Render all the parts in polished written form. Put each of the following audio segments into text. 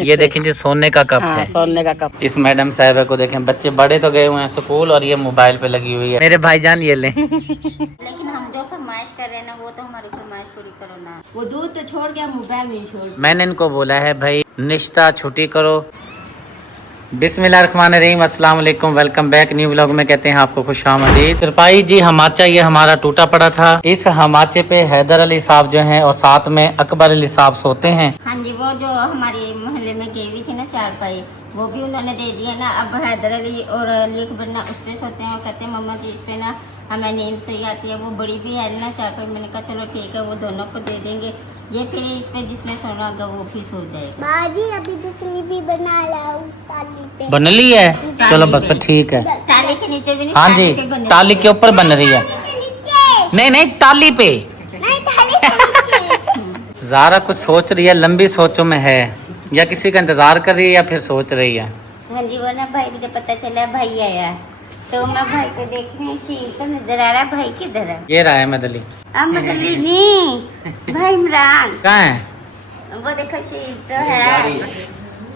ये देखें जी सोने का कप है, सोने का कप। इस मैडम साहब को देखें, बच्चे बड़े तो गए हुए हैं स्कूल और ये मोबाइल पे लगी हुई है। मेरे भाईजान ये लें। लेकिन हम जो फरमाइश कर रहे हैं ना वो तो हमारी फरमाइश पूरी करो ना। वो दूध तो छोड़ गया, मोबाइल नहीं छोड़। मैंने इनको बोला है भाई निश्ता छुट्टी करो। बिस्मिल्लाहिर्रहमानिर्रहीम, अस्सलाम वालेकुम, वेलकम बैक। न्यू व्लॉग में कहते हैं आपको खुशामदीद। तिरपाई जी हमाचा ये हमारा टूटा पड़ा था। इस हमाचे पे हैदर अली साहब जो हैं और साथ में अकबर अली साहब सोते हैं। हाँ जी, वो जो हमारे मोहल्ले में गई हुई थी ना चारपाई, वो भी उन्होंने दे दिया ना। अब हैदर अली और अली अकबर ना उस पे सोते हैं और कहते हैं मम्मा जी इस पे ना हमें नींद सही आती है। वो बड़ी भी है ना चारपाई, मैंने कहा चलो ठीक है वो दोनों को दे देंगे। ये फिर इस पे जिसने सोना होगा वो भी सो जाएगा। बाजी अभी दूसरी भी बना लाओ ताली पे। बन ली है, चलो बस ठीक है। टाली के नीचे भी नहीं, हाँ जी, टाली के ऊपर बन रही है। नहीं नहीं, टाली पे। नहीं ताली के नीचे। ज़ारा कुछ सोच रही है, लंबी सोचों में है, या किसी का इंतजार कर रही है या फिर सोच रही है। हाँ जी, वो ना भाई मुझे पता चला भाई आया तो मैं भाई को देख रही थी तो नजर आ रहा है भाई किधर है। ये रहा है मदली। अब मदली नहीं, भाई इमरान। कहाँ है? वो देखो शीट तो है,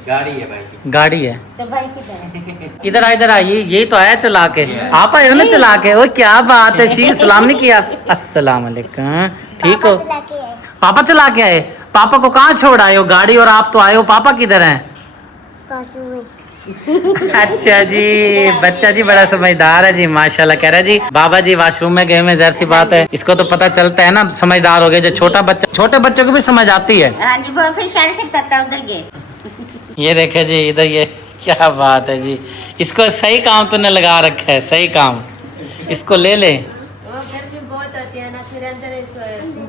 गाड़ी है भाई, गाड़ी है तो भाई किधर है? इधर आ, इधर आइए। यही तो आया चला के, आप आए हो ना चला के। वो क्या बात है, शी सलाम नहीं किया। अस्सलाम वालेकुम, ठीक हो? चला के आए। पापा चला के आए? पापा को कहाँ छोड़ आए हो? गाड़ी और आप तो आए हो, पापा किधर हैं? बाजू में। अच्छा जी, बच्चा जी बड़ा समझदार है जी, माशाल्लाह। कह रहा है जी बाबा जी वॉशरूम में गए हुए, ज़ाहिर सी बात है इसको तो पता चलता है ना, समझदार हो गए। जो छोटा बच्चा, छोटे बच्चों को भी समझ आती है। हाँ जी, वो फिर इशारे से पता उधर गए। ये देखे जी इधर, ये क्या बात है जी, इसको सही काम तूने लगा रखा है, सही काम। इसको ले ले। वो गर्मी बहुत होती है ना, फिर अंदर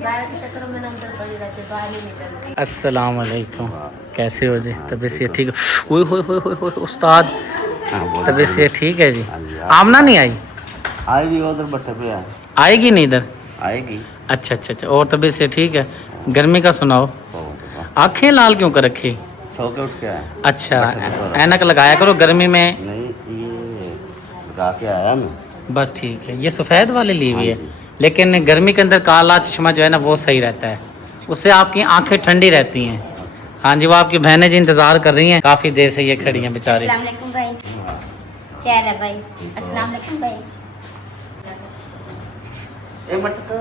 बाहर के चक्कर में अंदर पड़ी रहती है, बाहर नहीं निकलती। अस्सलाम वालेकुम, कैसे हो जी? तबीयत से ठीक है? ओए होए होए होए होए, उस्ताद तबीयत से ठीक है जी? आमना नहीं आई? आएगी उधर बट्टे पे आएगी नहीं इधर? आएगी। अच्छा अच्छा अच्छा, और तबीयत से ठीक है? गर्मी का सुनाओ। आंखें लाल क्यों कर रखी? सो के उठ के आया। अच्छा, ऐनक लगाया करो गर्मी में। नहीं ये लगा के आया मैं। बस ठीक है, ये सफ़ेद वाली ली हुई है, हाँ जी। लेकिन गर्मी के अंदर काला चश्मा जो है ना वो सही रहता है, उससे आपकी आंखें ठंडी रहती हैं। हाँ जी, वो आपकी बहनें जी इंतज़ार कर रही हैं, काफ़ी देर से ये खड़ी हैं बेचारी। अस्सलाम वालेकुम भाई, क्या है भाई? अस्सलाम वालेकुम भाई। ए मटको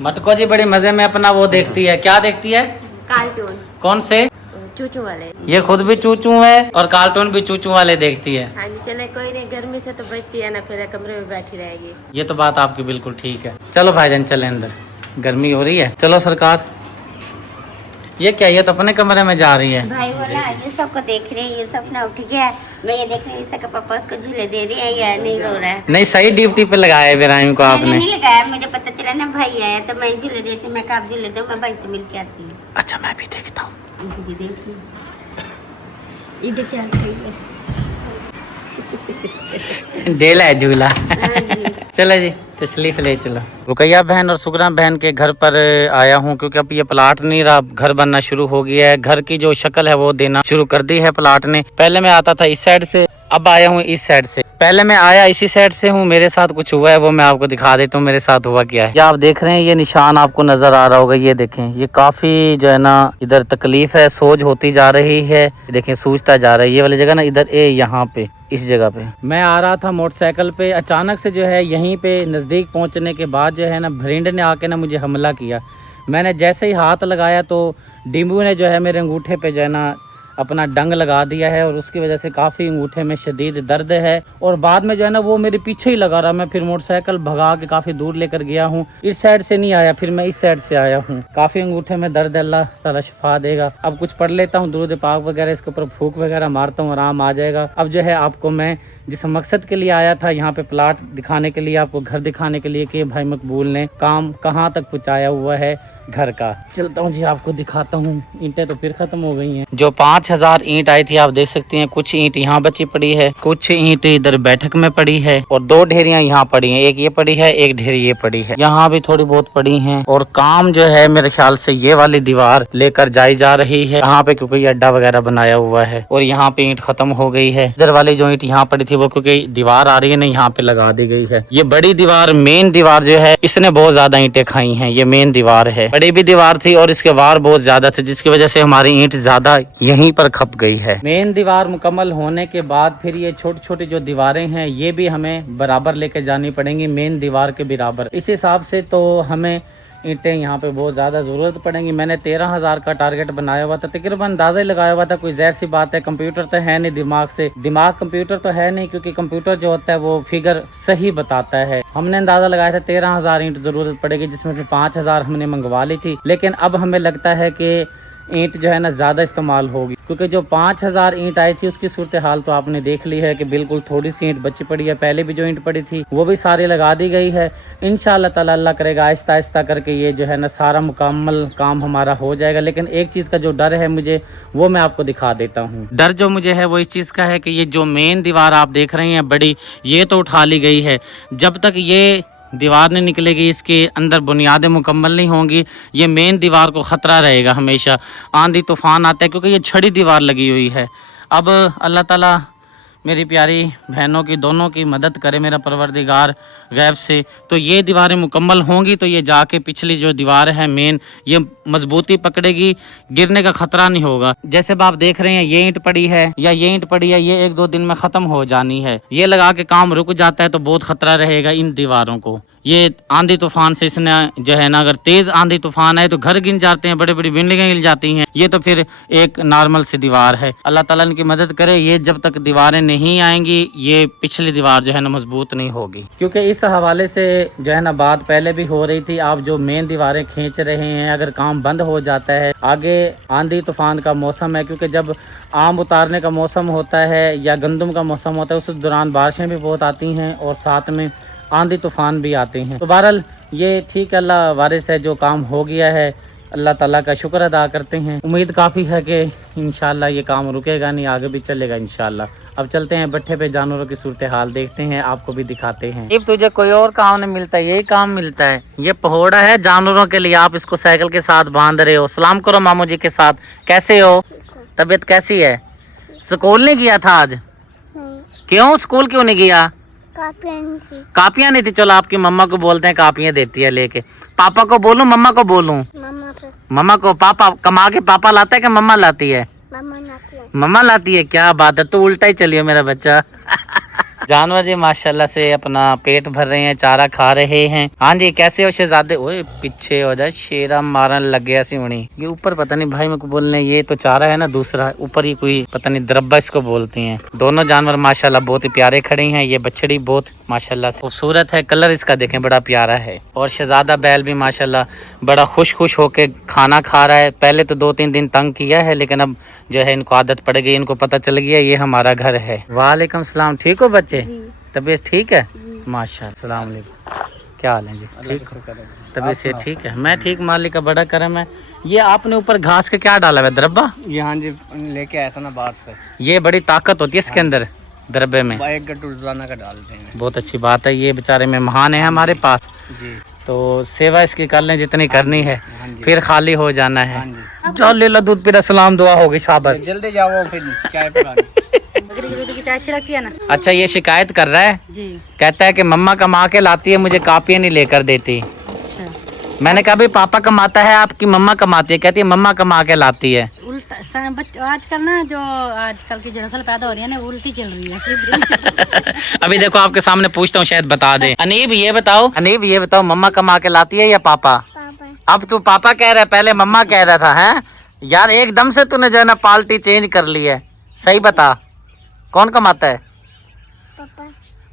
मटको जी बड़ी मज़े में अपना वो देखती है। क्या देखती है? कार्टून कौन से? चूचू वाले। ये खुद भी चूचू है और कार्टून भी चूचू वाले देखती है। हाँ जी, चले कोई नहीं, गर्मी से तो बचती है ना, फिर कमरे में बैठी रहेगी। ये तो बात आपकी बिल्कुल ठीक है। चलो भाईजान चले अंदर, गर्मी हो रही है। चलो सरकार। ये क्या, ये तो अपने कमरे में जा रही है। भाई वो ना यूसुफ को देख रही है, यूसुफ ना उठ गया, मैं ये देख रही हूँ यूसुफ का पापा उसको झूले दे रही है या नहीं रो रहा है। नहीं, सही ड्यूटी पे लगाया है इब्राहिम को मैंने आपने। नहीं लगाया, मुझे पता चला ना भाई आया तो मैं झूले देती, मैं कहा आप झूले दो, मैं भाई से मिल के आती हूँ। अच्छा मैं भी देखता हूँ। इधर चल रही है। डेला है झूला। हाँ जी। चलो जी तशरीफ ले चलो। रुकैया बहन और सुगरा बहन के घर पर आया हूँ, क्योंकि अब ये प्लाट नहीं रहा, घर बनना शुरू हो गया है। घर की जो शक्ल है वो देना शुरू कर दी है प्लाट ने। पहले मैं आता था इस साइड से, अब आया हूँ इस साइड से। पहले मैं आया इसी साइड से हूँ, मेरे साथ कुछ हुआ है वो मैं आपको दिखा देता हूँ मेरे साथ हुआ क्या है। ये आप देख रहे हैं, ये निशान आपको नजर आ रहा होगा, ये देखें, ये काफी जो है ना इधर तकलीफ है, सोज होती जा रही है। देखें सूजता जा रहा है ये वाली जगह ना, इधर यहाँ पे इस जगह पे। मैं आ रहा था मोटरसाइकिल पे, अचानक से जो है यहीं पे नज़दीक पहुंचने के बाद जो है ना भरिंड ने आके ना मुझे हमला किया। मैंने जैसे ही हाथ लगाया तो डिम्बू ने जो है मेरे अंगूठे पे जो है ना अपना डंग लगा दिया है, और उसकी वजह से काफ़ी अंगूठे में शदीद दर्द है। और बाद में जो है ना वो मेरे पीछे ही लगा रहा। मैं फिर मोटरसाइकिल भगा के काफ़ी दूर लेकर गया हूँ, इस साइड से नहीं आया, फिर मैं इस साइड से आया हूँ। काफ़ी अंगूठे में दर्द है, अल्लाह ताला शिफा देगा। अब कुछ पढ़ लेता हूँ, दुरूद पाक वगैरह, इसके ऊपर फूक वगैरह मारता हूँ, आराम आ जाएगा। अब जो है आपको मैं जिस मकसद के लिए आया था, यहाँ पे प्लाट दिखाने के लिए, आपको घर दिखाने के लिए कि भाई मकबूल ने काम कहाँ तक पहुँचाया हुआ है घर का, चलता हूँ जी आपको दिखाता हूँ। ईंटें तो फिर खत्म हो गई हैं। जो 5000 ईंट आई थी आप देख सकते हैं, कुछ ईंट यहाँ बची पड़ी है, कुछ ईंट इधर बैठक में पड़ी है, और 2 ढेरियां यहाँ पड़ी हैं, एक ये पड़ी है, एक ढेरी ये पड़ी है, यहाँ भी थोड़ी बहुत पड़ी हैं। और काम जो है मेरे ख्याल से ये वाली दीवार लेकर जाई जा रही है यहाँ पे, क्योंकि अड्डा वगैरह बनाया हुआ है। और यहाँ पे ईंट खत्म हो गई है। इधर वाली जो ईंट यहाँ पड़ी थी वो क्योंकि दीवार आ रही है ना यहाँ पे लगा दी गई है। ये बड़ी दीवार, मेन दीवार जो है, इसने बहुत ज्यादा ईंटें खाई हैं, ये मेन दीवार है। बड़ी भी दीवार थी और इसके वार बहुत ज्यादा थे, जिसकी वजह से हमारी ईंट ज्यादा यहीं पर खप गई है। मेन दीवार मुकम्मल होने के बाद फिर ये छोटी छोटी जो दीवारें हैं ये भी हमें बराबर लेके जानी पड़ेंगी, मेन दीवार के बराबर। इस हिसाब से तो हमें ईंटें यहाँ पे बहुत ज़्यादा ज़रूरत पड़ेंगी। मैंने 13,000 का टारगेट बनाया हुआ था, तकरीबन अंदाज़ा ही लगाया हुआ था। कोई ज़ाहिर सी बात है, कंप्यूटर तो है नहीं, दिमाग कंप्यूटर तो है नहीं, क्योंकि कंप्यूटर जो होता है वो फिगर सही बताता है। हमने अंदाज़ा लगाया था 13,000 ईंट ज़रूरत पड़ेगी, जिसमें से 5,000 हमने मंगवा ली थी। लेकिन अब हमें लगता है कि ईंट जो है ना ज़्यादा इस्तेमाल होगी, क्योंकि जो 5,000 ईंट आई थी उसकी सूरत हाल तो आपने देख ली है कि बिल्कुल थोड़ी सी ईंट बची पड़ी है। पहले भी जो ईंट पड़ी थी वो भी सारी लगा दी गई है। इंशाल्लाह ताला अल्लाह करेगा आहिस्ता आहिस्ता करके ये जो है ना सारा मुकम्मल काम हमारा हो जाएगा। लेकिन एक चीज़ का जो डर है मुझे, वो मैं आपको दिखा देता हूँ। डर जो मुझे है वो इस चीज़ का है कि ये जो मेन दीवार आप देख रहे हैं बड़ी, ये तो उठा ली गई है। जब तक ये दीवार नहीं निकलेगी, इसके अंदर बुनियादें मुकम्मल नहीं होंगी, ये मेन दीवार को ख़तरा रहेगा हमेशा। आंधी तूफ़ान आता है क्योंकि ये छड़ी दीवार लगी हुई है। अब अल्लाह ताला मेरी प्यारी बहनों की दोनों की मदद करे मेरा परवरदिगार गैब से, तो ये दीवारें मुकम्मल होंगी तो ये जाके पिछली जो दीवार है मेन, ये मजबूती पकड़ेगी, गिरने का खतरा नहीं होगा। जैसे अब आप देख रहे हैं ये ईंट पड़ी है या ये ईंट पड़ी है, ये 1-2 दिन में ख़त्म हो जानी है। ये लगा के काम रुक जाता है तो बहुत ख़तरा रहेगा इन दीवारों को। ये आंधी तूफान से इसने जो है ना, अगर तेज आंधी तूफान आए तो घर गिर जाते हैं, बड़ी बड़ी बिल्डिंगें गिर जाती हैं। ये तो फिर एक नॉर्मल सी दीवार है। अल्लाह ताला इनकी मदद करे, ये जब तक दीवारें नहीं आएंगी ये पिछली दीवार जो है ना मजबूत नहीं होगी। क्योंकि इस हवाले से जो है ना बात पहले भी हो रही थी, आप जो मेन दीवारें खींच रहे हैं, अगर काम बंद हो जाता है, आगे आंधी तूफान का मौसम है, क्योंकि जब आम उतारने का मौसम होता है या गंदम का मौसम होता है, उस दौरान बारिशें भी बहुत आती हैं और साथ में आंधी तूफान भी आते हैं। तो बहरहाल ये ठीक, अल्लाह वारिस है, जो काम हो गया है अल्लाह ताला का शुक्र अदा करते हैं। उम्मीद काफ़ी है कि इंशाल्लाह ये काम रुकेगा नहीं, आगे भी चलेगा इंशाल्लाह। अब चलते हैं भट्ठे पे, जानवरों की सूरत हाल देखते हैं, आपको भी दिखाते हैं। अब तुझे कोई और काम नहीं मिलता, यही काम मिलता है। ये पहोड़ा है जानवरों के लिए, आप इसको साइकिल के साथ बांध रहे हो। सलाम करो मामू जी के साथ, कैसे हो, तबीयत कैसी है? स्कूल नहीं गया था आज? क्यों स्कूल क्यों नहीं गया? कापियाँ नहीं थी। चलो आपकी मम्मा को बोलते हैं, कापियाँ देती है लेके। पापा को बोलूं मम्मा को बोलूं? मम्मा को। पापा कमा के पापा लाता है कि मम्मा लाती है? मम्मा लाती है। क्या बात है, तो उल्टा ही चलिए मेरा बच्चा। जानवर जी माशाल्लाह से अपना पेट भर रहे हैं, चारा खा रहे हैं। हाँ जी, कैसे हो शहजादे? ओए पीछे हो जाए, शेरा मारन लग गया सिवणी। ये ऊपर पता नहीं भाई मेरे को बोलने, ये तो चारा है ना दूसरा, ऊपर ये कोई पता नहीं दरब्बा इसको बोलते हैं। दोनों जानवर माशाल्लाह बहुत ही प्यारे खड़े हैं। ये बछड़ी बहुत माशाल्लाह से खूबसूरत है, कलर इसका देखें बड़ा प्यारा है। और शहजादा बैल भी माशाल्लाह बड़ा खुश होके खाना खा रहा है। पहले तो 2-3 दिन तंग किया है, लेकिन अब जो है इनको आदत पड़ गई, इनको पता चल गया ये हमारा घर है। वालेकुम सलाम, ठीक हो बच्चे? तबीयत ठीक है माशाल्लाह। सलाम अलैकुम, क्या हाल है जी? ठीक हो? तबीयत से ठीक है? मैं ठीक, मालिक का बड़ा करम है। ये आपने ऊपर घास के क्या डाला है दरब्बा? ये हाँ जी लेके आया था ना बाहर से। ये बड़ी ताकत होती है इसके अंदर दरबे में, 1 गट्टू रोजाना का डालते हैं। बहुत अच्छी बात है। ये बेचारे मेहमान है हमारे पास जी, तो सेवा इसकी कर लें जितनी करनी है, फिर खाली हो जाना है। हाँ जी। चल ले लो दूध पीला, सलाम दुआ होगी, शाबाश। जल्दी जाओ फिर चाय पकाने। चाय अच्छी लगती है ना? अच्छा, ये शिकायत कर रहा है जी। कहता है कि मम्मा कमा के लाती है, मुझे कापियाँ नहीं लेकर देती। अच्छा, मैंने कहा भाई पापा कमाता है, आपकी मम्मा कमाती है। कहती है मम्मा कमा के लाती है। उल्टा आजकल ना, जो आजकल की नस्ल पैदा हो रही है ना, उल्टी चल रही है। अभी देखो आपके सामने पूछता हूँ, शायद बता दे। अनीब ये बताओ मम्मा कमा के लाती है या पापा? अब तू पापा कह रहा है, पहले मम्मा कह रहा था। है यार, एकदम से तूने जो है ना पार्टी चेंज कर ली है। सही बता, कौन कमाता है?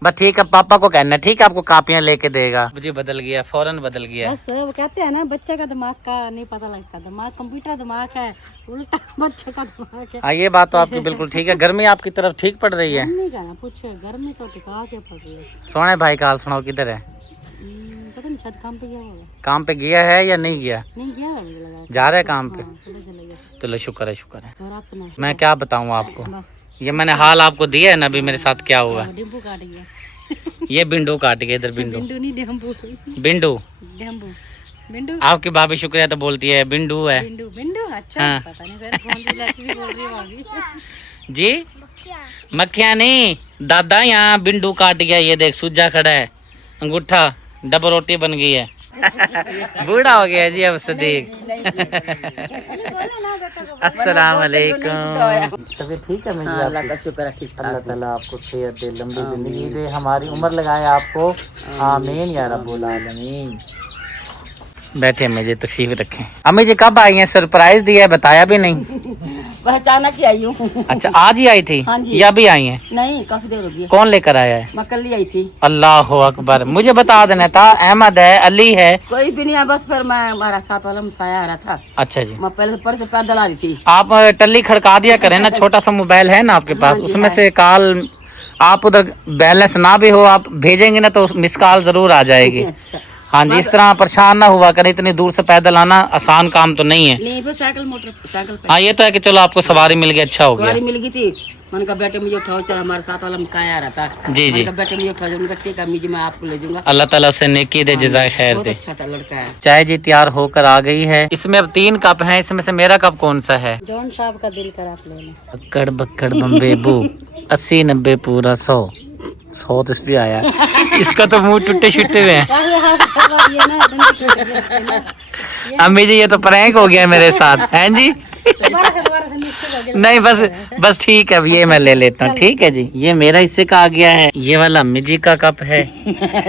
बस ठीक है, पापा को कहना ठीक है, आपको कापियाँ लेके देगा। मुझे बदल गया, फौरन बदल गया। बस वो कहते हैं ना, बच्चे का दिमाग का नहीं पता लगता, दिमाग कंप्यूटर दिमाग है, उल्टा बच्चे का दिमाग है। हाँ, ये बात तो आपकी बिल्कुल ठीक है। गर्मी आपकी तरफ ठीक पड़ रही है? गर्मी का ना पूछो, गर्मी तो टिका के पड़ रही है। सोने भाई का हाल सुनाओ, किधर है? पता नहीं, शायद काम पे गया होगा। काम पे गया है या नहीं गया? नहीं गया, अभी लगा जा रहा है काम पे? चले चले गया। चलो शुक्र है, शुक्र है। और आप सुनाओ। मैं क्या बताऊँ आपको, बस ये मैंने हाल आपको दिया है ना अभी मेरे साथ क्या हुआ। डिम्बू काट गया। ये बिंडू काट गया, इधर बिंडू। बिंडू नहीं, डेम्बू। बिंडू डेम्बू बिंडू। आपकी भाभी शुक्रिया तो बोलती है बिंडू है। बिंडू बिंडू, अच्छा। हाँ। पता नहीं सर कौन सी रेसिपी बोल रही है भाभी। जी मक्खियाँ नहीं, दादा यहाँ बिंडू काट गया। ये देख सूजा खड़ा है, अंगूठा, डबल रोटी बन गई है। बूढ़ा हो गया जी अब सदीक। अस्सलाम वालेकुम। तबीयत ठीक है मेरी? अल्लाह का शुक्र है, ठीक अल्लाह ताला आपको सेहत दे, लंबी जिंदगी दे, हमारी उम्र लगाए आपको, आमीन या रब्बुल आलमीन। बैठे मुझे तशरीफ रखें। अम्मी जी कब आई हैं? सरप्राइज दिया है, बताया भी नहीं। अचानक ही आई हूँ। अच्छा आज ही आई थी हाँ जी। या अभी आई हैं? नहीं, काफी देर हो गई। कौन लेकर आया है? मैं कल ही आई थी। अल्लाह अकबर, मुझे बता देना था। अहमद है, अली है? कोई भी नहीं है, बस फिर मैं हमारा साथ वाला मसाया आ रहा था। अच्छा जी। मैं पहले पर से पैदल आ रही थी। आप टल्ली खड़का दिया करें ना, छोटा सा मोबाइल है ना आपके पास, हाँ जी, उसमें है। से कॉल, आप उधर बैलेंस ना भी हो, आप भेजेंगे ना तो मिस कॉल जरूर आ जाएगी। हाँ जी, इस तरह परेशान ना हुआ करें, इतनी दूर से पैदल आना आसान काम तो नहीं है। नहीं, बस साइकिल मोटर साइकिल पे हाँ ये तो है कि चलो आपको सवारी मिल गई, अच्छा हो गया। सवारी मिल गई थी। मैंने कहा बेटे मुझे उठाओ, चल हमारे साथ वाला मसाया आ रहा था। जी जी। मैंने कहा बेटे मुझे उठाओ, उनका ठीक है अम्मी जी, मैं आपको ले जाऊंगा। अल्लाह ताला उसे नेकी दे, जज़ाए खैर बहुत दे। अच्छा था लड़का है। चाय जी तैयार होकर आ गई है। इसमें अब 3 कप हैं, इसमें से मेरा कप कौन सा है? जॉन साहब का दिल कर आप ले लें। बक्कड़ बक्कड़ बम्बे बू, 80 90 पूरा 100 100 तो इस भी आया। इसका तो मुंह टूटे छुट्टे हुए हैं। अम्मी जी ये तो प्रैंक हो गया मेरे साथ, हैं जी? नहीं बस ठीक है, अब ये मैं ले लेता हूँ। ठीक है जी, ये मेरा हिस्से का आ गया है। ये वाला अम्मी जी का कप है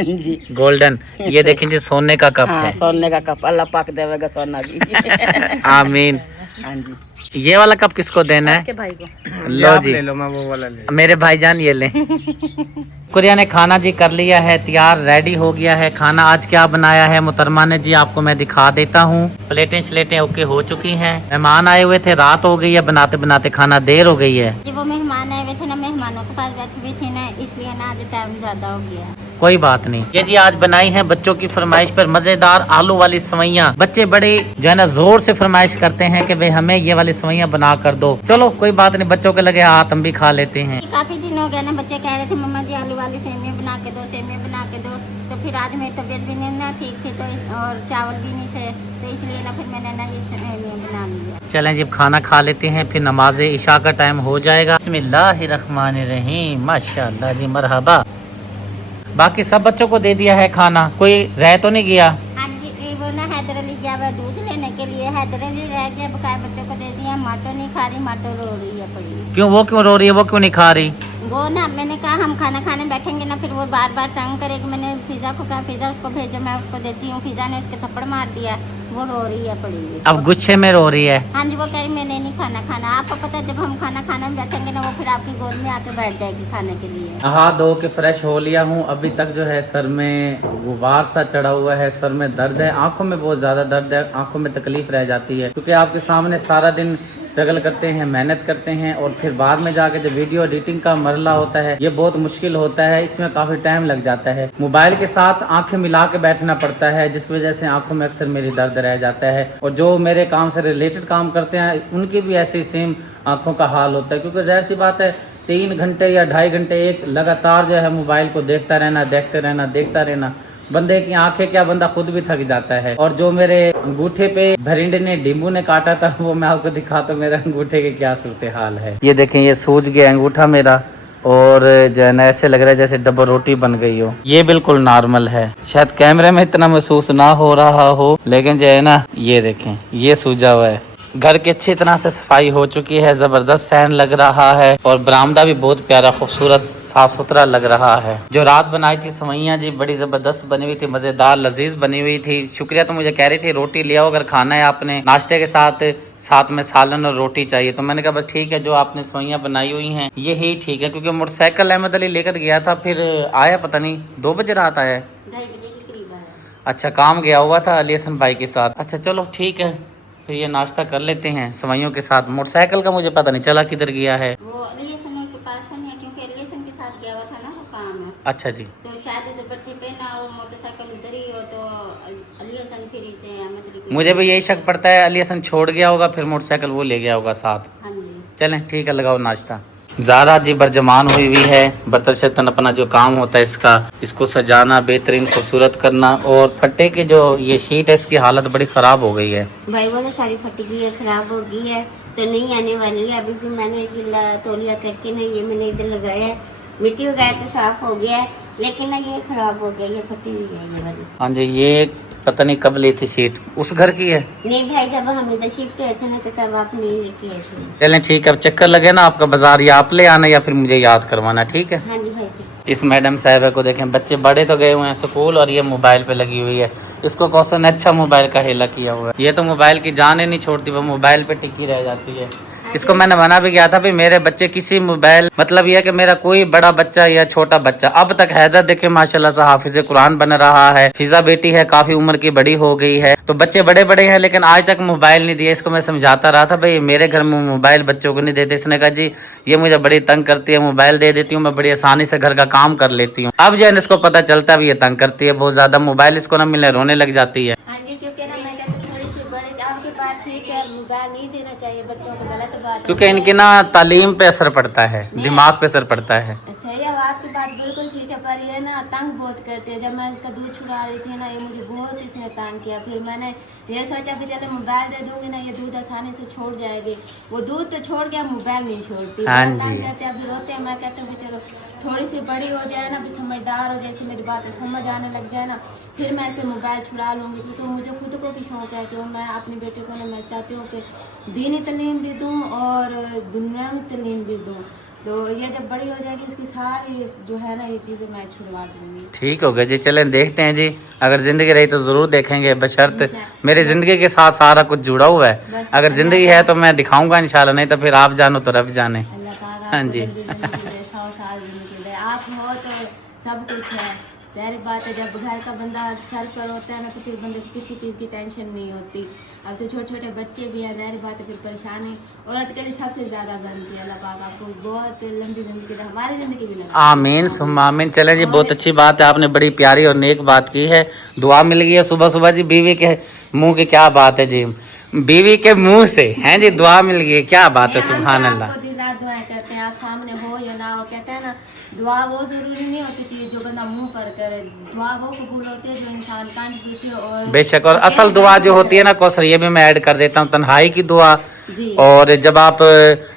जी, गोल्डन। ये देखें जी सोने का कप हाँ, है। सोने का कप अल्लाह पाक देवेगा सोना जी। आमीन। हाँ जी। ये वाला कप किसको देना है? के भाई को लो जी, ले लो, मैं वो वाला ले। मेरे भाईजान ये ले। कुरिया ने खाना जी कर लिया है, तैयार रेडी हो गया है खाना। आज क्या बनाया है मुहतरमा ने जी, आपको मैं दिखा देता हूँ। प्लेटें स्लेटें ओके हो चुकी हैं। मेहमान आए हुए थे, रात हो गई है, बनाते बनाते खाना देर हो गई है। जी वो मेहमान आए हुए थे ना, मेहमानों के पास बैठे हुए थे ना, इसलिए ना आज टाइम ज्यादा हो गया। कोई बात नहीं। ये जी आज बनाई है बच्चों की फरमाइश पर मजेदार आलू वाली सवैयाँ। बच्चे बड़े जो है ना जोर से फरमाइश करते हैं कि भाई हमें ये वाली सवैयाँ बना कर दो। चलो कोई बात नहीं, बच्चों के लगे हाथ हम भी खा लेते हैं। काफी दिन हो गया ना, बच्चे कह रहे थे मम्मा जी आलू वाली सेमिया बना के दो, सेमिया बना के दो। तो फिर आज मेरी तबीयत भी नहीं ना ठीक थी, तो और चावल भी नहीं थे, तो इसलिए ना फिर मैंने ना ये सेमिया बना लिया। चलें जब खाना खा लेते हैं, फिर नमाज इशा का टाइम हो जाएगा। बिस्मिल्लाहिर्रहमानिर्रहीम। माशाअल्लाह जी, मरहबा। बाकी सब बच्चों को दे दिया है खाना, कोई रह तो नहीं गया? हाँ जी, वो ना हैदर अली गया हुआ दूध लेने के लिए, हैदर अली रह गया, बकाया बच्चों को दे दिया। माटो नहीं खा रही, माटो रो रही है पड़ी। क्यों, वो क्यों रो रही है, वो क्यों नहीं खा रही? वो ना मैंने कहा हम खाना खाने बैठेंगे ना, फिर वो बार बार तंग करेगी। मैंने फिजा को कहा फिजा उसको भेजो, मैं उसको देती हूँ। फिजा ने उसके थप्पड़ मार दिया, वो रो रही है पड़ी हुई। अब गुस्से में रो रही है? हाँ जी, वो कह रही मैंने नहीं खाना। आपको पता है जब हम खाना खाने में बैठेंगे ना, वो फिर आपकी गोद में आके बैठ जाएगी खाने के लिए। नहा धो के फ्रेश हो लिया हूँ। अभी तक जो है सर में गुबार सा चढ़ा हुआ है, सर में दर्द है, आंखों में बहुत ज्यादा दर्द है, आंखों में तकलीफ रह जाती है, क्योंकि आपके सामने सारा दिन स्ट्रगल करते हैं, मेहनत करते हैं, और फिर बाद में जाके जब वीडियो एडिटिंग का मरला होता है, ये बहुत मुश्किल होता है। इसमें काफी टाइम लग जाता है। मोबाइल के साथ आंखें मिला के बैठना पड़ता है, जिसकी वजह से आंखों में अक्सर मेरी दर्द रह जाता है। और जो मेरे काम से रिलेटेड काम करते हैं उनकी भी ऐसे सेम आंखों का हाल होता है, क्योंकि जाहिर सी बात है 3 घंटे या 2.5 घंटे एक लगातार जो है मोबाइल को देखता रहना, बंदे की आंखें क्या, बंदा खुद भी थक जाता है। और जो मेरे अंगूठे पे भरिंडे ने डिम्बू ने काटा था, वो मैं आपको दिखाता हूँ मेरे अंगूठे के क्या सूरत हाल है। ये देखें, ये सूज गया अंगूठा मेरा, और जो है ना ऐसे लग रहा है जैसे डबल रोटी बन गई हो। ये बिल्कुल नॉर्मल है, शायद कैमरे में इतना महसूस ना हो रहा हो, लेकिन जो है ना ये देखें ये सूजा हुआ है। घर की अच्छी तरह से सफाई हो चुकी है, जबरदस्त सैन लग रहा है, और बरामदा भी बहुत प्यारा खूबसूरत साफ सुथरा लग रहा है। जो रात बनाई थी सवैयाँ जी बड़ी जबरदस्त बनी हुई थी, मजेदार लजीज बनी हुई थी। शुक्रिया, तो मुझे कह रही थी रोटी ले आओ अगर खाना है आपने, नाश्ते के साथ में सालन और रोटी चाहिए। तो मैंने कहा बस ठीक है, जो आपने सवैयाँ बनाई हुई हैं ये ही ठीक है, क्योंकि मोटरसाइकिल अहमद अली लेकर गया था, फिर आया पता नहीं 2 बजे रात आया है। 2:30 बजे के करीब आया। अच्छा, काम गया हुआ था अली हसन भाई के साथ। अच्छा चलो ठीक है, फिर ये नाश्ता कर लेते हैं सवैयों के साथ। मोटरसाइकिल का मुझे पता नहीं चला किधर गया है। वो अली हसन के पास तो नहीं है, क्योंकि अली हसन के साथ गया हुआ था ना, वो काम है। अच्छा जी, तो शायद उधर भट्टे पे ना वो मोटरसाइकिल उधर ही हो, तो अली हसन फिर इसे अहमद अली मुझे भी यही शक पड़ता है अली हसन छोड़ गया होगा, फिर मोटरसाइकिल वो ले गया होगा साथ। हाँ जी। चलें ठीक है, लगाओ नाश्ता। ज़ारा जी बरजमान हुई हुई है, बर्तन शर्तन अपना जो काम होता है इसको सजाना, बेहतरीन खूबसूरत करना। और फट्टे की जो ये शीट है इसकी हालत बड़ी ख़राब हो गई है भाई, वो सारी फटी गई है, खराब हो गई है, तो नहीं आने वाली है। अभी भी मैंने गिल्ला तौलिया करके ना ये मैंने इधर लगाया है, मिट्टी वगैरह तो साफ हो गया है, लेकिन ना ये खराब हो गया, ये फटी हुई है ये वाली। हाँ जी, ये पता नहीं कब ली थी सीट, उस घर की है। नहीं भाई, जब हम इधर शिफ्ट हुए थे ना तो तब आपने ये किए थे। चलें ठीक है, अब चक्कर लगे ना आपका बाजार, या आप ले आना या फिर मुझे याद करवाना, ठीक है। हाँ जी भाई जी। इस मैडम साहबा को देखें, बच्चे बड़े तो गए हुए हैं स्कूल और ये मोबाइल पे लगी हुई है। इसको कौन ने अच्छा मोबाइल का हेला किया हुआ है। ये तो मोबाइल की जान ही नहीं छोड़ती, वो मोबाइल पे टिकी रह जाती है। इसको मैंने मना भी किया था भाई मेरे बच्चे किसी मोबाइल, मतलब ये है कि मेरा कोई बड़ा बच्चा या छोटा बच्चा, अब तक हैदर देखे माशाल्लाह से हाफिज कुरान बन रहा है। फिजा बेटी है, काफी उम्र की बड़ी हो गई है, तो बच्चे बड़े बड़े हैं लेकिन आज तक मोबाइल नहीं दिया। इसको मैं समझाता रहा था भाई मेरे घर में मोबाइल बच्चों को नहीं देते। इसने कहा जी ये मुझे बड़ी तंग करती है, मोबाइल दे देती हूँ मैं बड़ी आसानी से घर का काम कर लेती हूँ। अब जो है इसको पता चलता है ये तंग करती है बहुत ज्यादा, मोबाइल इसको ना मिले रोने लग जाती है। हाँ जी, क्योंकि ना मैं कहती थोड़ी सी बड़े आपके पास ठीक है, मोबाइल नहीं देना चाहिए बच्चों को, गलत बात है। क्योंकि इनकी ना तालीम पे असर पड़ता है, दिमाग पे असर पड़ता है। सही है, आपकी बात बिल्कुल ठीक है, पर ये ना तंग बहुत करते हैं। जब मैं इसका दूध छुड़ा रही थी ना, ये मुझे बहुत इसने तंग किया। फिर मैंने ये सोचा कि चलो मोबाइल दे दूंगी ना, ये दूध आसानी से छोड़ जाएगी। वो दूध तो छोड़ गया, मोबाइल नहीं छोड़ती। हाँ तंग जी। करते हैं, अभी रोते हैं। मैं कहती हूँ चलो थोड़ी सी बड़ी हो जाए ना, भी समझदार हो जाए, मेरी बातें समझ आने लग जाए ना, फिर मैं इसे मोबाइल छुड़ा लूँगी। क्योंकि मुझे खुद को भी शौक है कि मैं अपने बेटे को ना, मैं चाहती हूँ कि दीनी तालीम भी दूँ और दुनियावी तालीम भी दूँ। तो ये जब बड़ी हो जाएगी इसकी सारी जो है ना ये चीज़ें मैं छुड़वा दूँगी। ठीक हो गया जी, चलें देखते हैं जी, अगर जिंदगी रही तो जरूर देखेंगे, बशर्त मेरी जिंदगी के साथ सारा कुछ जुड़ा हुआ है। अगर जिंदगी है तो मैं दिखाऊंगा इंशाल्लाह, नहीं तो फिर आप जानो तो रब जाने। अल्लाह पाक हाँ आपको जी। जल्दी जिंदगी दे, 100 साल जिंदगी दे। आप हो तो सब कुछ है। जाहिर बात है जब घर का बंदा सर पर होता है ना, तो फिर बंदे को किसी चीज़ की टेंशन नहीं होती। अब तो छोटे छोटे बच्चे भी हैं, जाहिर बात है फिर परेशानी औरत के लिए सबसे ज़्यादा बनती है। अल्लाह पाक आपको बहुत लंबी ज़िंदगी दे, हमारी ज़िंदगी भी लगा। आमीन सुम्मा आमीन। चले जी, बहुत अच्छी बात है, आपने बड़ी प्यारी और नेक बात की है। दुआ मिल गई है सुबह सुबह जी, बीवी के मुंह की क्या बात है जी, बीवी के मुंह से हैं जी दुआ मिल गई है, क्या बात है, सुभान अल्लाह। आपको दिन रात दुआएं करते हैं, आप सामने हो या ना हो। कहते हैं ना दुआ वो जरूरी नहीं होती चीज़ जो बंदा मुंह पर करे, दुआ वो कबूल होती है जो इंसान कान पीछे और बेशक, और असल दुआ जो होती है ना कौसर, ये भी मैं ऐड कर देता हूँ, तन्हाई की दुआ। जी। और जब आप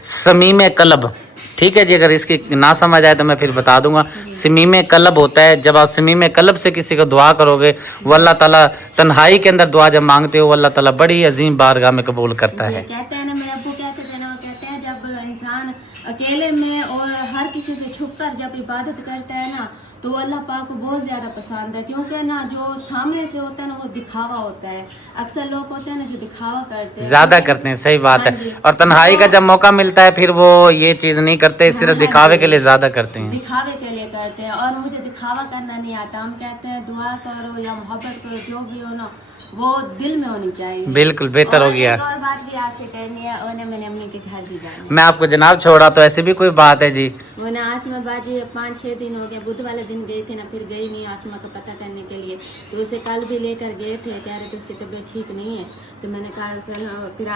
समीम कलब, ठीक है जी, अगर इसकी ना समझ आए तो मैं फिर बता दूंगा। समीम कलब होता है, जब आप समीम कलब से किसी को दुआ करोगे, वो अल्लाह ताला तन्हाई के अंदर दुआ जब मांगते हो, वो अल्लाह ताला बड़ी अजीम बारगाह में कबूल करता है। कहते हैं ना, मेरे अब्बू कहते थे ना, वो कहते हैं जब इंसान अकेले में और हर किसी से छुपकर जब इबादत करता है ना, तो अल्लाह पाक को बहुत ज़्यादा पसंद है। क्योंकि ना जो सामने से होता है ना वो दिखावा होता है। अक्सर लोग होते हैं ना जो दिखावा करते हैं, ज्यादा करते हैं, सही बात हाँ है। जी। और तन्हाई का जब मौका मिलता है फिर वो ये चीज नहीं करते, सिर्फ हाँ दिखावे जी। के लिए ज्यादा करते हैं। दिखावे के लिए करते हैं, और मुझे दिखावा करना नहीं आता। हम कहते हैं दुआ करो या मोहब्बत करो, जो भी हो ना वो दिल में होनी चाहिए। बिल्कुल बेहतर हो और गया। एक और बात भी आपसे करनी है, उन्हें मैंने अम्मी के घर भी जाना है। मैं आपको जनाब छोड़ा तो ऐसी भी कोई बात है जी? वो ना आसमा बाजी 5-6 दिन हो गए, बुध वाले दिन गई थी ना, फिर गई नहीं आसमा का पता करने के लिए। तो उसे कल भी लेकर गए थे, कह रहे थे उसकी तबीयत ठीक नहीं है। तो मैंने कहा फिर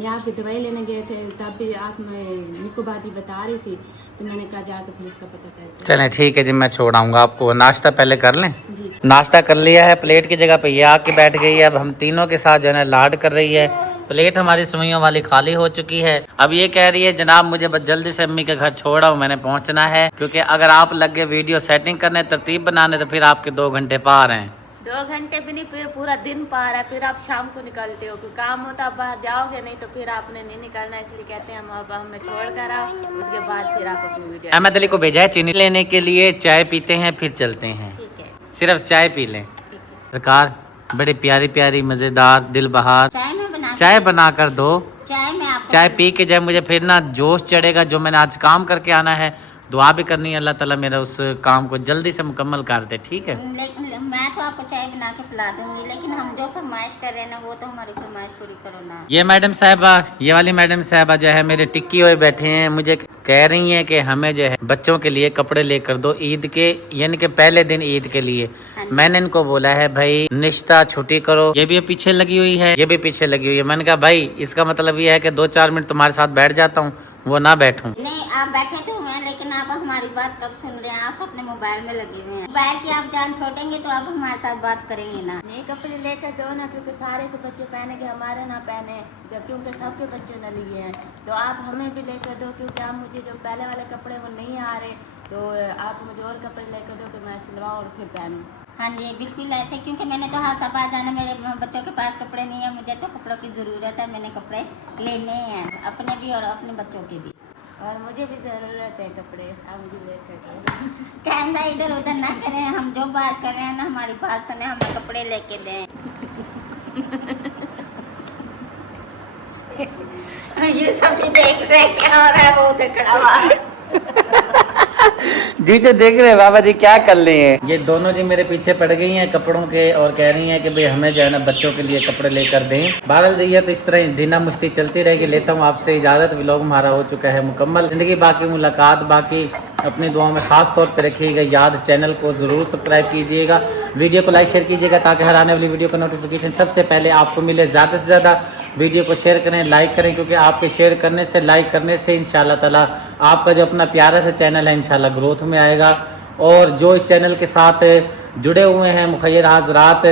यहाँ की दवाई लेने गए थे, तब भी आसमा निको बाजी बता रही थी। तो मैंने कहा जाकर फिर उसका पता करते। चलें ठीक है जी, मैं छोड़ आऊंगा आपको। नाश्ता पहले कर लें। जी। नाश्ता कर लिया है, प्लेट की जगह पे ये आके बैठ गई है। अब हम तीनों के साथ जो है ना लाड कर रही है। प्लेट हमारी सुइयों वाली खाली हो चुकी है। अब ये कह रही है जनाब मुझे बस जल्दी से अम्मी के घर छोड़ आओ, मैंने पहुंचना है। क्योंकि अगर आप लग गए वीडियो सेटिंग करने, तरतीब बनाने, तो फिर आपके 2 घंटे पार हैं। 2 घंटे भी नहीं, फिर पूरा दिन पार है। फिर आप शाम को निकलते हो, क्योंकि काम होता आप बाहर जाओगे नहीं तो फिर आपने नहीं निकलना। इसलिए कहते हैं हम अब हमें छोड़ कर आओ, उसके बाद फिर आप अपनी वीडियो। अहमद अली को भेजा है चीनी लेने के लिए, चाय पीते हैं फिर चलते हैं। ठीक है, सिर्फ चाय पी लें। सरकार बड़ी प्यारी प्यारी मज़ेदार दिल बहार चाय बना कर दो। चाय पी के जब मुझे फिर ना जोश चढ़ेगा, जो मैंने आज काम करके आना है, दुआ भी करनी है अल्लाह ताला मेरा उस काम को जल्दी से मुकम्मल कर दे। ठीक है, लेकिन मैं तो आपको चाय बना के पिला दूंगी, लेकिन हम जो फरमाइश कर रहे हैं ना वो तो हमारी फरमाइश पूरी करो ना। ये मैडम साहबा, ये वाली मैडम साहबा जो है मेरे टिक्की हुए बैठे हैं, मुझे कह रही हैं कि हमें जो है बच्चों के लिए कपड़े लेकर दो ईद के, यानी कि पहले दिन ईद के लिए। मैंने इनको बोला है भाई निश्ता छुट्टी करो। ये भी पीछे लगी हुई है, ये भी पीछे लगी हुई है। मैंने कहा भाई इसका मतलब ये है कि 2-4 मिनट तुम्हारे साथ बैठ जाता हूँ, वो ना बैठूं। नहीं, आप बैठे तो हुए हैं, लेकिन आप हमारी बात कब सुन रहे हैं? आप अपने मोबाइल में लगे हुए हैं। मोबाइल की आप जान छोड़ेंगे तो आप हमारे साथ बात करेंगे ना। नए कपड़े लेकर दो ना, क्योंकि सारे के बच्चे पहनेंगे, हमारे ना पहने, जब क्योंकि सबके बच्चे न लिए हैं। तो आप हमें भी लेकर दो, क्योंकि आप मुझे जो पहले वाले कपड़े वो नहीं आ रहे, तो आप मुझे और कपड़े लेकर दो कि मैं सिलवाऊँ और फिर पहनूँ। हाँ जी बिल्कुल ऐसे, क्योंकि मैंने तो हर सप्ताह जाना, मेरे बच्चों के पास कपड़े नहीं है, मुझे तो कपड़ों की ज़रूरत है, मैंने कपड़े लेने हैं अपने भी और अपने बच्चों के भी। और मुझे भी ज़रूरत है कपड़े, हम भी ले सकें। कहना इधर उधर ना करें, हम जो बात कर रहे हैं ना हमारी बात सुने, हमें कपड़े लेके दें। ये सभी देख रहे हैं क्या हो रहा है, बहुत खड़ा हुआ है। जी जो देख रहे हैं बाबा जी क्या कर रही हैं, ये दोनों जी मेरे पीछे पड़ गई हैं कपड़ों के और कह रही हैं कि भाई हमें जो है ना बच्चों के लिए कपड़े लेकर दें। बहरहाल जी तो इस तरह दीना मुश्ती चलती रहेगी। लेता हूँ आपसे इजाज़त, व्लॉग हमारा हो चुका है मुकम्मल। ज़िंदगी बाकी, मुलाकात बाकी। अपनी दुआओं में ख़ास तौर पे रखिएगा याद। चैनल को ज़रूर सब्सक्राइब कीजिएगा, वीडियो को लाइक शेयर कीजिएगा ताकि हर आने वाली वीडियो का नोटिफिकेशन सबसे पहले आपको मिले। ज़्यादा से ज़्यादा वीडियो को शेयर करें, लाइक करें, क्योंकि आपके शेयर करने से, लाइक करने से इंशाल्लाह ताला आपका जो अपना प्यारा सा चैनल है इंशाल्लाह ग्रोथ में आएगा। और जो इस चैनल के साथ जुड़े हुए हैं मुखैर हाज़रात,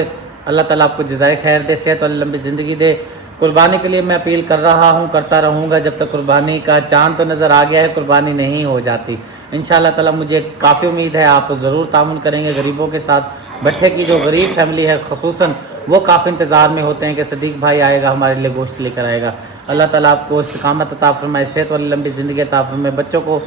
अल्लाह ताला आपको जज़ाए खैर दे, सेहत और लंबी ज़िंदगी दे। कुर्बानी के लिए मैं अपील कर रहा हूँ, करता रहूँगा जब तक कुर्बानी का चाँद तो नज़र आ गया है, कुर्बानी नहीं हो जाती। इंशाल्लाह ताला मुझे काफ़ी उम्मीद है आप ज़रूर तामुन करेंगे गरीबों के साथ। भट्ठे की जो गरीब फैमिली है ख़ुसूसन, वो काफ़ी इंतज़ार में होते हैं कि सदीक भाई आएगा हमारे लिए गोश्त लेकर आएगा। अल्लाह ताला आपको इस्तिकामत अता फरमाए, सेहत और लंबी ज़िंदगी अता फरमाए, बच्चों को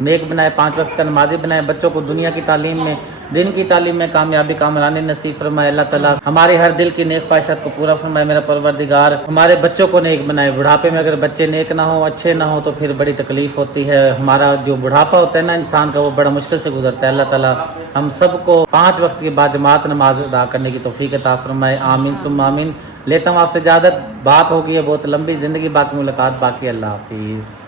नेक बनाए, 5 वक्त का नमाजी बनाए, बच्चों को दुनिया की तालीम में, दिन की तालीम में कामयाबी कामरानी नसीब फरमाए। अल्लाह ताला हमारे हर दिल की नेक ख्वाहिशात को पूरा फरमाए। मेरा परवरदिगार हमारे बच्चों को नेक बनाए। बुढ़ापे में अगर बच्चे नेक ना हो, अच्छे ना हो, तो फिर बड़ी तकलीफ़ होती है। हमारा जो बुढ़ापा होता है ना इंसान का, वो बड़ा मुश्किल से गुजरता है। अल्लाह ताला हम सबको 5 वक्त की बाजमात नमाज अदा करने की तौफीक अता फरमाए। आमीन सुम्मा आमीन। लेता हूँ आपसे इजाज़त, बात होगी है बहुत लंबी, ज़िंदगी बाकी, मुलाकात बाकी। अल्लाह हाफिज़।